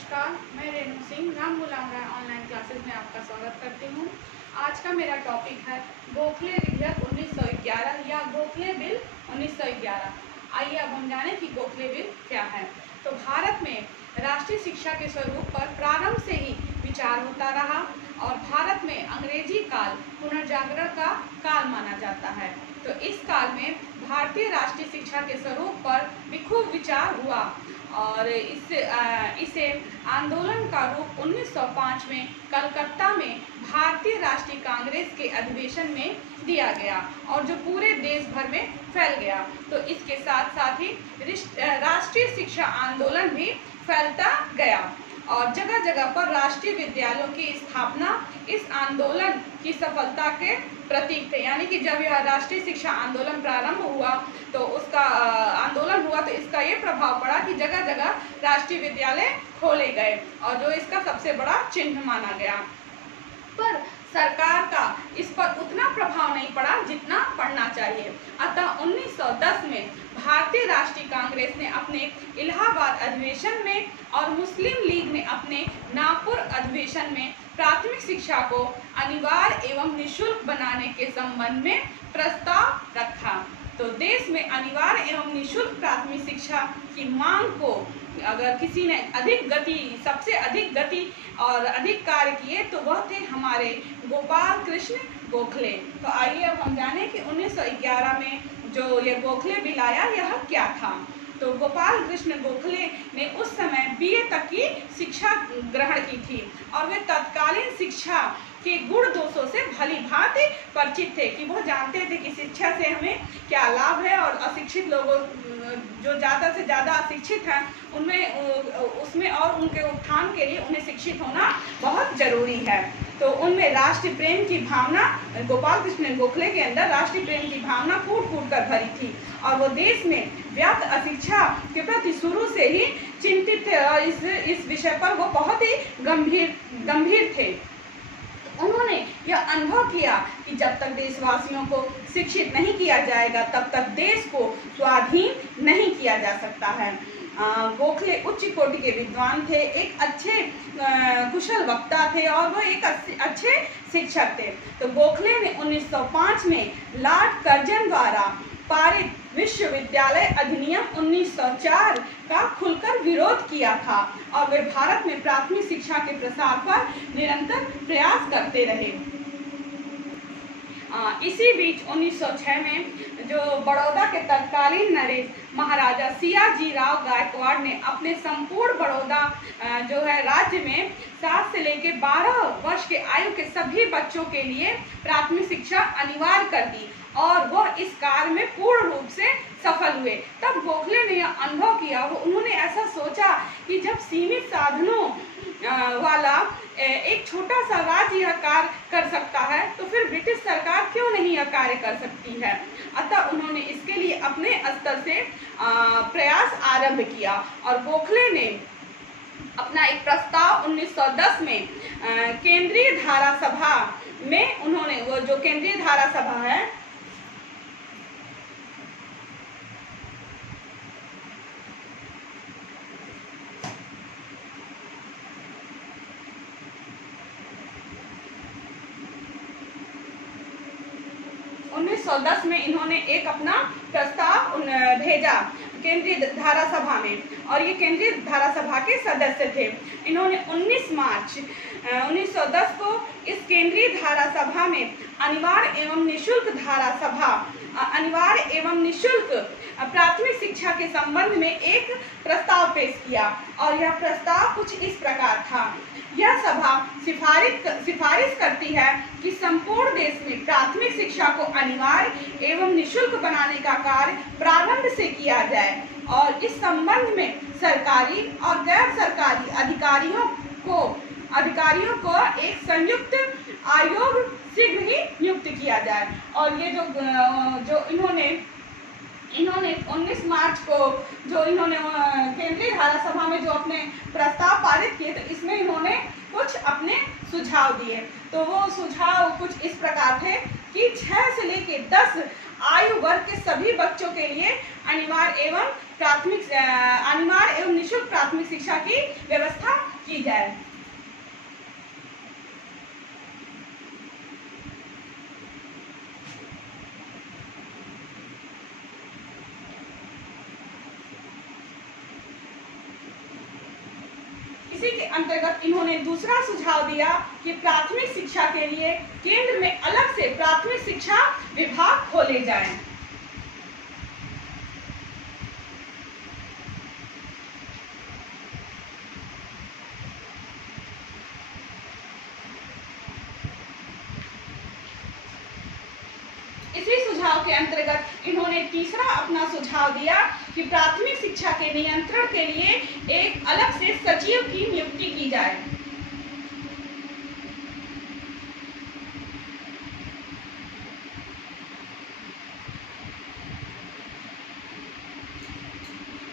नमस्कार, मैं रेणु सिंह नाम बुलाऊंगा ऑनलाइन क्लासेस में आपका स्वागत करती हूँ। आज का मेरा टॉपिक है गोखले विधेयक 1911 या गोखले बिल 1911। आइए अब हम जानें कि गोखले बिल क्या है। तो भारत में राष्ट्रीय शिक्षा के स्वरूप पर प्रारंभ से ही विचार होता रहा और भारत में अंग्रेजी काल पुनर्जागरण का काल माना जाता है। तो इस काल में भारतीय राष्ट्रीय शिक्षा के स्वरूप पर भी खूब विचार हुआ और इसे आंदोलन का रूप 1905 में कलकत्ता में भारतीय राष्ट्रीय कांग्रेस के अधिवेशन में दिया गया और जो पूरे देश भर में फैल गया। तो इसके साथ साथ ही राष्ट्रीय शिक्षा आंदोलन भी फैलता गया और जगह जगह पर राष्ट्रीय विद्यालयों की स्थापना इस आंदोलन की सफलता के प्रतीक थे। यानी कि जब यह राष्ट्रीय शिक्षा आंदोलन प्रारंभ हुआ तो उसका आंदोलन हुआ तो इसका ये प्रभाव पड़ा कि जगह जगह राष्ट्रीय विद्यालय खोले गए और जो इसका सबसे बड़ा चिन्ह माना गया। पर सरकार का इस पर उतना प्रभाव नहीं पड़ा जितना पड़ना चाहिए। अतः 1910 में भारतीय राष्ट्रीय कांग्रेस ने अपने इलाहाबाद अधिवेशन में और मुस्लिम लीग ने अपने नागपुर अधिवेशन में प्राथमिक शिक्षा को अनिवार्य एवं निःशुल्क बनाने के संबंध में प्रस्ताव रखा। तो देश में अनिवार्य एवं निःशुल्क प्राथमिक शिक्षा की मांग को अगर किसी ने सबसे अधिक गति और अधिक कार्य किए तो वह थे हमारे गोपाल कृष्ण गोखले। तो आइए अब हम जानें कि 1911 में जो ये गोखले बिल आया यह क्या था। तो गोपाल कृष्ण गोखले ने उस समय बीए तक की शिक्षा ग्रहण की थी और वे तत्कालीन शिक्षा के गुण दोषों से भली भांति परिचित थे कि वह जानते थे कि शिक्षा से हमें क्या लाभ है और अशिक्षित लोगों जो ज़्यादा से ज़्यादा अशिक्षित हैं उसमें और उनके उत्थान के लिए उन्हें शिक्षित होना बहुत जरूरी है। तो उनमें राष्ट्रीय प्रेम की भावना गोपाल कृष्ण गोखले के अंदर राष्ट्रीय प्रेम की भावना फूट फूट कर भरी थी और वो देश में व्याप्त अशिक्षा के प्रति शुरू से ही चिंतित थे और इस विषय पर वो बहुत ही गंभीर थे। उन्होंने यह अनुभव किया कि जब तक देशवासियों को शिक्षित नहीं किया जाएगा तब तक देश को स्वाधीन नहीं किया जा सकता है। गोखले उच्च कोटि के विद्वान थे, एक अच्छे कुशल वक्ता थे और वो एक अच्छे शिक्षक थे। तो गोखले ने 1905 में लॉर्ड कर्जन द्वारा पारित विश्वविद्यालय अधिनियम 1904 का खुलकर विरोध किया था और वे भारत में प्राथमिक शिक्षा के प्रसार पर निरंतर प्रयास करते रहे। इसी बीच 1906 में जो बड़ौदा के तत्कालीन नरेश महाराजा सियाजी राव गायकवाड़ ने अपने संपूर्ण बड़ौदा जो है राज्य में 7 से लेकर 12 वर्ष के आयु के सभी बच्चों के लिए प्राथमिक शिक्षा अनिवार्य कर दी और वह इस कार्य में पूर्ण रूप से सफल हुए। तब गोखले ने यह अनुभव किया, उन्होंने ऐसा सोचा कि जब सीमित साधनों वाला एक छोटा सा राज्य यह कार्य कर सकता है तो फिर ब्रिटिश सरकार क्यों नहीं यह कार्य कर सकती है। अतः उन्होंने इसके लिए अपने स्तर से प्रयास आरंभ किया और गोखले ने अपना एक प्रस्ताव 1910 में केंद्रीय धारा सभा में उन्होंने वो जो केंद्रीय धारा सभा है में इन्होंने एक अपना प्रस्ताव भेजा केंद्रीय धारा सभा में और ये केंद्रीय धारा सभा के सदस्य थे। इन्होंने 19 मार्च 1910 को इस केंद्रीय धारा सभा में अनिवार्य एवं निःशुल्क प्राथमिक शिक्षा के संबंध में एक प्रस्ताव पेश किया और यह प्रस्ताव कुछ इस प्रकार था। यह सभा सिफारिश करती है कि संपूर्ण देश में प्राथमिक शिक्षा को अनिवार्य एवं निःशुल्क बनाने का कार्य प्रारंभ से किया जाए और इस संबंध में सरकारी और गैर सरकारी अधिकारियों को एक संयुक्त आयोग शीघ्र ही नियुक्त किया जाए। और ये जो इन्होंने 19 मार्च को जो इन्होंने केंद्रीय धारा सभा में जो अपने प्रस्ताव पारित किए तो इसमें इन्होंने कुछ अपने सुझाव दिए। तो वो सुझाव कुछ इस प्रकार थे कि 6 से लेकर 10 आयु वर्ग के सभी बच्चों के लिए अनिवार्य एवं निःशुल्क प्राथमिक शिक्षा की व्यवस्था की जाए। इसी के अंतर्गत इन्होंने दूसरा सुझाव दिया कि प्राथमिक शिक्षा के लिए केंद्र में अलग से प्राथमिक शिक्षा विभाग खोले जाएं। इसी सुझाव के अंतर्गत इन्होंने तीसरा अपना सुझाव दिया कि प्राथमिक शिक्षा के नियंत्रण के लिए एक अलग से सचिव की नियुक्ति की जाए।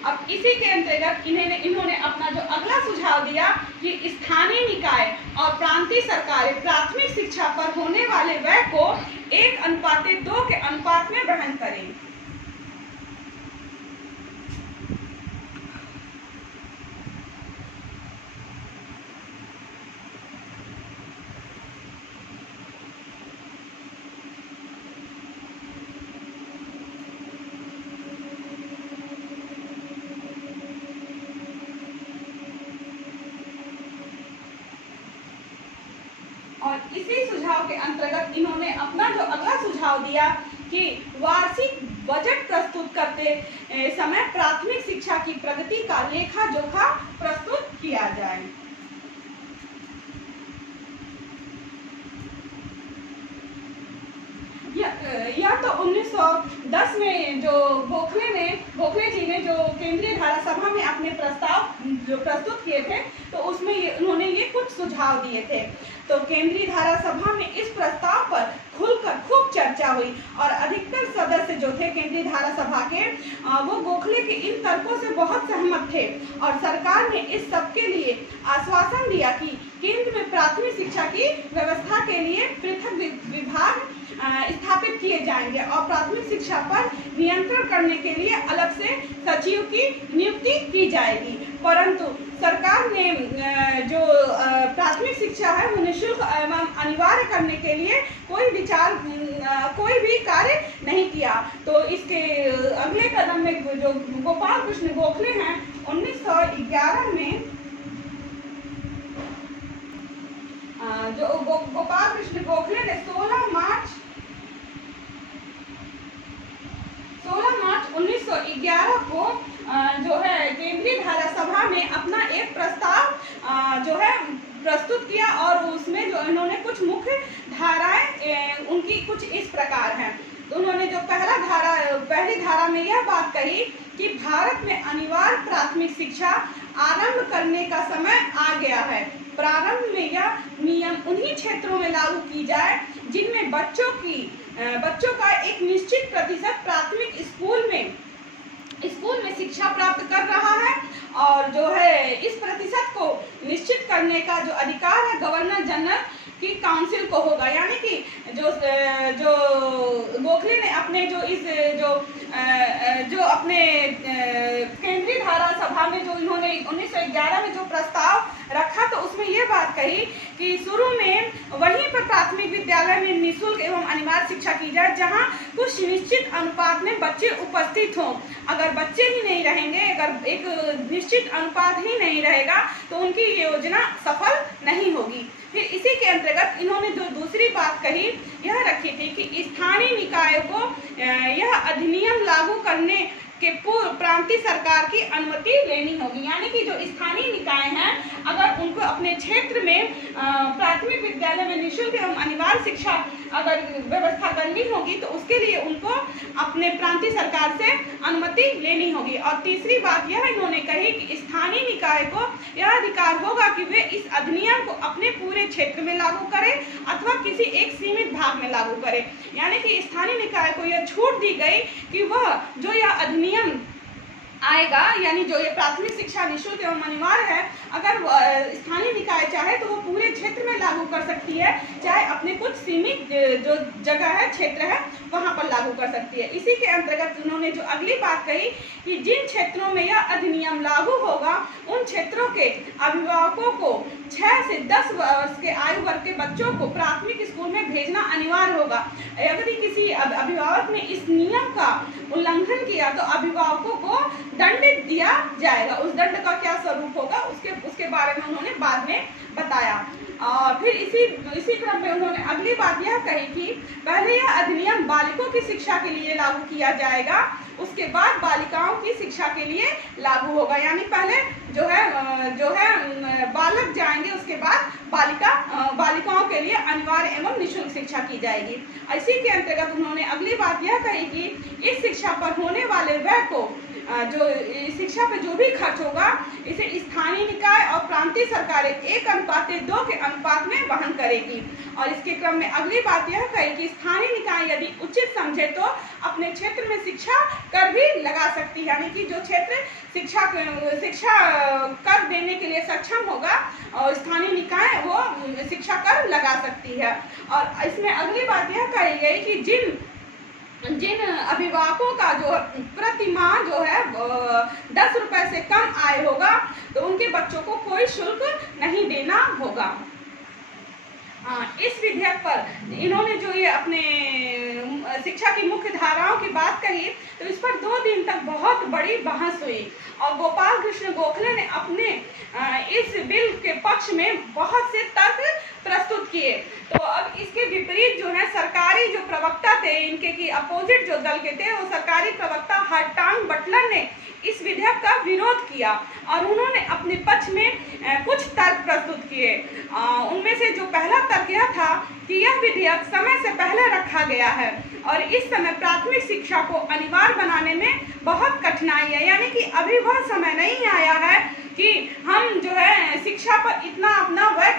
अब इसी के अंतर्गत इन्होंने अपना जो अगला सुझाव दिया कि स्थानीय निकाय और प्रांतीय सरकारें प्राथमिक शिक्षा पर होने वाले व्यय को 1:2 के अनुपात में वहन करें। और इसी सुझाव के अंतर्गत इन्होंने अपना जो अगला सुझाव दिया कि वार्षिक बजट प्रस्तुत करते समय प्राथमिक शिक्षा की प्रगति का लेखा जोखा प्रस्तुत किया जाए। यह तो 1910 में जो गोखले जी ने जो केंद्रीय धारा सभा में अपने प्रस्ताव जो प्रस्तुत किए थे, तो उसमें उन्होंने ये कुछ सुझाव दिए थे। तो केंद्रीय धारा सभा में इस प्रस्ताव पर खुलकर खूब चर्चा हुई और अधिकतर सदस्य जो थे केंद्रीय धारा सभा के, वो गोखले के इन तर्कों से बहुत सहमत थे और सरकार ने इस सब के लिए आश्वासन दिया कि केंद्र में प्राथमिक शिक्षा की व्यवस्था के लिए पृथक विभाग स्थापित किए जाएंगे और प्राथमिक शिक्षा पर नियंत्रण करने के लिए अलग से सचिव की नियुक्ति की जाएगी। परंतु सरकार ने जो प्राथमिक शिक्षा है वो निःशुल्क एवं अनिवार्य करने के लिए कोई भी कार्य नहीं किया। तो इसके अगले कदम में जो गोपाल कृष्ण गोखले हैं 1911 में जो गोपाल कृष्ण गोखले ने 16 मार्च 1911 को जो है केंद्रीय धारा सभा में अपना एक प्रस्ताव जो है प्रस्तुत किया और उसमें जो इन्होंने कुछ मुख्य धाराएं उनकी कुछ इस प्रकार हैं। तो उन्होंने जो पहली धारा में यह बात कही कि भारत में अनिवार्य प्राथमिक शिक्षा आरंभ करने का समय आ गया है। प्रारंभ में यह नियम उन्हीं क्षेत्रों में लागू की जाए जिनमें बच्चों का एक निश्चित प्रतिशत प्राथमिक स्कूल में शिक्षा प्राप्त कर रहा है और जो है इस प्रतिशत को निश्चित करने का जो अधिकार है गवर्नर जनरल की काउंसिल को होगा। यानी कि जो गोखले ने अपने जो अपने केंद्रीय धारा सभा में जो इन्होंने 1911 में जो प्रस्ताव रखा, तो उसमें ये बात कही कि शुरू में वहीं पर प्राथमिक विद्यालय में निःशुल्क एवं अनिवार्य शिक्षा की जाए जहां कुछ निश्चित अनुपात में बच्चे उपस्थित हों। अगर बच्चे ही नहीं रहेंगे, अगर एक निश्चित अनुपात ही नहीं रहेगा तो उनकी योजना सफल नहीं होगी। फिर इसी के अंतर्गत इन्होंने जो दूसरी बात कही यह रखी थी कि स्थानीय निकायों को यह अधिनियम लागू करने के पूर्व प्रांतीय सरकार की अनुमति लेनी होगी। यानी कि जो स्थानीय निकाय हैं, अगर उनको अपने क्षेत्र में प्राथमिक विद्यालय में निःशुल्क एवं अनिवार्य शिक्षा अगर व्यवस्था करनी होगी तो उसके लिए उनको अपने प्रांतीय सरकार से अनुमति लेनी होगी। और तीसरी बात यह इन्होंने कही कि स्थानीय निकाय को यह अधिकार होगा कि वे इस अधिनियम को अपने पूरे क्षेत्र में लागू करें अथवा किसी एक सीमित भाग में लागू करें। यानी कि स्थानीय निकाय को यह छूट दी गई कि वह जो यह अधिनियम आएगा, यानी जो ये प्राथमिक शिक्षा निःशुल्क एवं अनिवार्य है, अगर स्थानीय निकाय चाहे तो वो पूरे क्षेत्र में लागू कर सकती है, चाहे अपने कुछ सीमित जो जगह है, क्षेत्र है, वहाँ पर लागू कर सकती है। इसी के अंतर्गत उन्होंने जो अगली बात कही कि जिन क्षेत्रों में यह अधिनियम लागू होगा उन क्षेत्रों के अभिभावकों को 6 से 10 वर्ष के आयु वर्ग के बच्चों को प्राथमिक स्कूल में भेजना अनिवार्य होगा। यदि किसी अभिभावक ने इस नियम का उल्लंघन किया तो अभिभावकों को दंडित दिया जाएगा। उस दंड का क्या स्वरूप होगा उसके बारे में उन्होंने बाद में बताया। और फिर इसी क्रम में उन्होंने अगली बात यह कही कि पहले यह अधिनियम बालिकों की शिक्षा के लिए लागू किया जाएगा, उसके बाद बालिकाओं की शिक्षा के लिए लागू होगा। यानी पहले जो है बालक जाएंगे, उसके बाद बालिकाओं के लिए अनिवार्य एवं निःशुल्क शिक्षा की जाएगी। इसी के अंतर्गत उन्होंने अगली बात यह कही कि इस शिक्षा पर होने वाले व्यय को जो शिक्षा पे जो भी खर्च होगा इसे स्थानीय निकाय और प्रांतीय सरकारें 1:2 के अनुपात में वहन करेगी। और इसके क्रम में अगली बात यह कही कि स्थानीय निकाय यदि उचित समझे तो अपने क्षेत्र में शिक्षा कर भी लगा सकती है, यानी कि जो क्षेत्र शिक्षा कर देने के लिए सक्षम होगा और स्थानीय निकाय वो शिक्षा कर लगा सकती है। और इसमें अगली बात यह कही गई कि जिन अभिभावकों का जो प्रति माह जो है 10 रुपए से कम आय होगा तो उनके बच्चों को कोई शुल्क नहीं देना होगा। इस विधेयक पर इन्होंने जो ये अपने शिक्षा की मुख्य धाराओं की बात कही तो इस पर 2 दिन तक बहुत बड़ी बहस हुई और गोपाल कृष्ण गोखले ने अपने इस बिल के पक्ष में बहुत से तर्क प्रस्तुत किए। तो अब इसके विपरीत जो है सरकारी जो प्रवक्ता थे, इनके की अपोजिट जो दल के थे, वो सरकारी प्रवक्ता हरटांग बटलर ने इस विधेयक का विरोध किया और उन्होंने अपने पक्ष में कुछ तर्क प्रस्तुत किए। उनमें से जो पहला तर्क यह था कि यह विधेयक समय से पहले रखा गया है और इस समय प्राथमिक शिक्षा को अनिवार्य बनाने में बहुत कठिनाई है, यानी कि अभी वह समय नहीं आया है कि हम जो है शिक्षा पर इतना अपना व्यय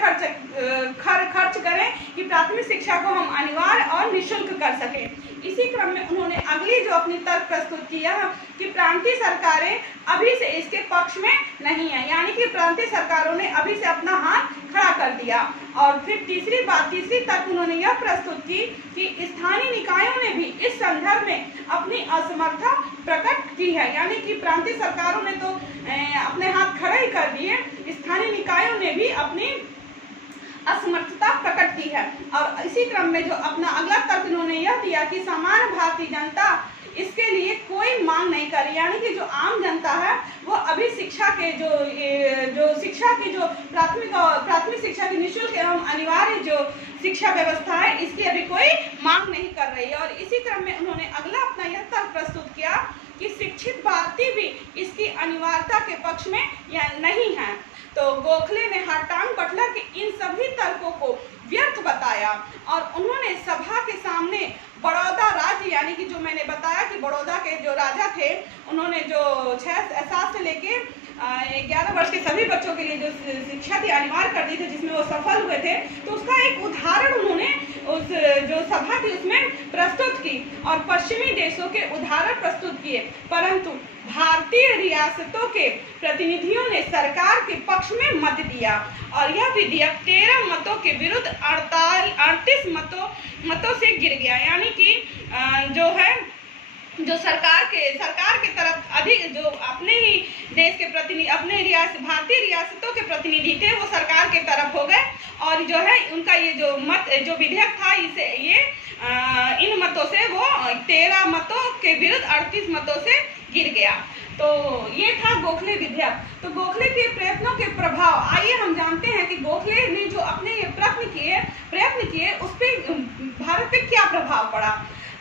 खर्च करें कि प्राथमिक शिक्षा को हम अनिवार्य और निःशुल्क कर सकें। इसी क्रम में उन्होंने अगली जो अपनी तर्क प्रस्तुत किया कि प्रांतीय सरकारें अभी से इसके पक्ष में नहीं है, यानी कि प्रांतीय सरकारों ने अभी से अपना हाथ खड़ा कर दिया। और फिर तीसरी तर्क उन्होंने यह प्रस्तुत की कि स्थानीय निकायों ने भी इस संदर्भ में अपनी असमर्थता प्रकट की है, यानी कि प्रांतीय सरकारों ने तो अपने हाथ खड़े ही कर दिए, स्थानीय निकायों ने भी अपनी असमर्थता प्रकट की है। और इसी क्रम में जो अपना अगला तर्क उन्होंने यह दिया कि सामान्य भारतीय जनता इसके लिए कोई मांग नहीं कर रही, यानी कि जो आम जनता है वो अभी शिक्षा के जो शिक्षा की जो प्राथमिक शिक्षा की निःशुल्क एवं अनिवार्य जो शिक्षा व्यवस्था है इसकी अभी कोई मांग नहीं कर रही है। और इसी क्रम में उन्होंने अगला अपना यह तर्क प्रस्तुत किया कि शिक्षित भारतीय भी इसकी अनिवार्यता के पक्ष में या नहीं है। तो गोखले ने हरटांग बटलर के इन सभी तर्कों को व्यर्थ बताया और उन्होंने सभा के सामने बड़ौदा राज्य, यानी कि जो मैंने बताया कि बड़ौदा के जो राजा थे उन्होंने जो 7 से लेके 11 वर्ष के सभी बच्चों के लिए जो शिक्षा थी अनिवार्य कर दी थी, जिसमें वो सफल हुए थे, तो उसका एक उदाहरण उन्होंने उस जो सभा थी उसमें प्रस्तुत की और पश्चिमी देशों के उदाहरण प्रस्तुत किए, परंतु भारतीय रियासतों के प्रतिनिधियों ने सरकार के पक्ष में मत दिया और यह विधेयक 13 मतों के विरुद्ध 38 मतों से गिर गया। यानी कि जो सरकार के तरफ अधिक जो अपने ही देश के प्रतिनिधि भारतीय रियासतों के प्रतिनिधि थे वो सरकार के तरफ हो गए और जो है उनका ये जो विधेयक था इन मतों से वो 13 मतों के विरुद्ध 38 मतों से गिर गया। तो ये था गोखले विधेयक। तो गोखले के प्रयत्नों के प्रभाव आइए हम जानते हैं कि गोखले ने जो अपने ये प्रयत्न किए उस पर भारत पे क्या प्रभाव पड़ा।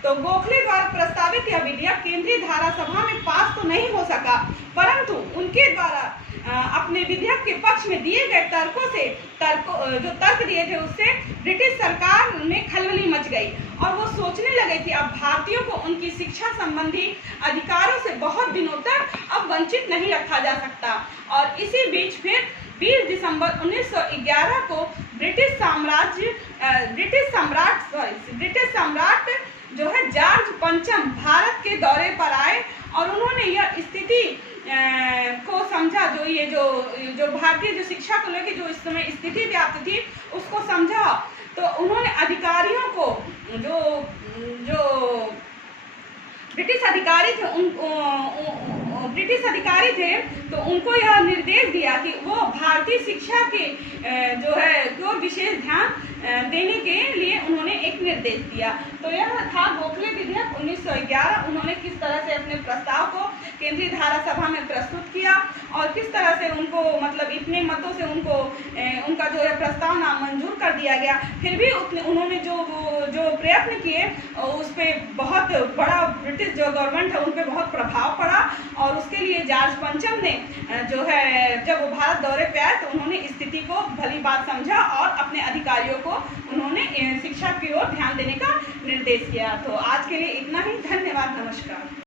तो गोखले द्वारा प्रस्तावित यह विधेयक केंद्रीय धारा सभा में पास तो नहीं हो सका, परंतु उनके द्वारा अपने विधेयक के पक्ष में दिए गए जो तर्क दिए थे उससे ब्रिटिश सरकार में खलबली मच गई और वो सोचने लगे कि अब भारतीयों को उनकी शिक्षा संबंधी अधिकारों से बहुत दिनों तक अब वंचित नहीं रखा जा सकता। और इसी बीच फिर 20 दिसंबर 1911 को ब्रिटिश सम्राट जो है जॉर्ज पंचम भारत के दौरे पर आए और उन्होंने यह स्थिति को समझा, जो भारतीय जो शिक्षा को लेकर जो इस समय स्थिति व्याप्त थी उसको समझा। तो उन्होंने अधिकारियों को, जो ब्रिटिश अधिकारी थे तो उनको यह निर्देश दिया कि वो भारतीय शिक्षा के जो विशेष ध्यान देने के लिए उन्होंने एक निर्देश दिया। तो यह था गोखले विधेयक 1911। उन्होंने किस तरह से अपने प्रस्ताव को केंद्रीय धारा सभा में प्रस्तुत किया और किस तरह से उनको मतलब इतने मतों से उनका जो है प्रस्ताव नामंजूर कर दिया गया। फिर भी उन्होंने जो प्रयत्न किए उस पर बहुत बड़ा ब्रिटिश जो गवर्नमेंट है उन पर बहुत प्रभाव पड़ा और उसके लिए जॉर्ज पंचम ने जब वो भारत दौरे पे आए तो उन्होंने स्थिति को भली बात समझा और अपने अधिकारियों को उन्होंने शिक्षा की ओर ध्यान देने का निर्देश किया। तो आज के लिए इतना ही। धन्यवाद, नमस्कार।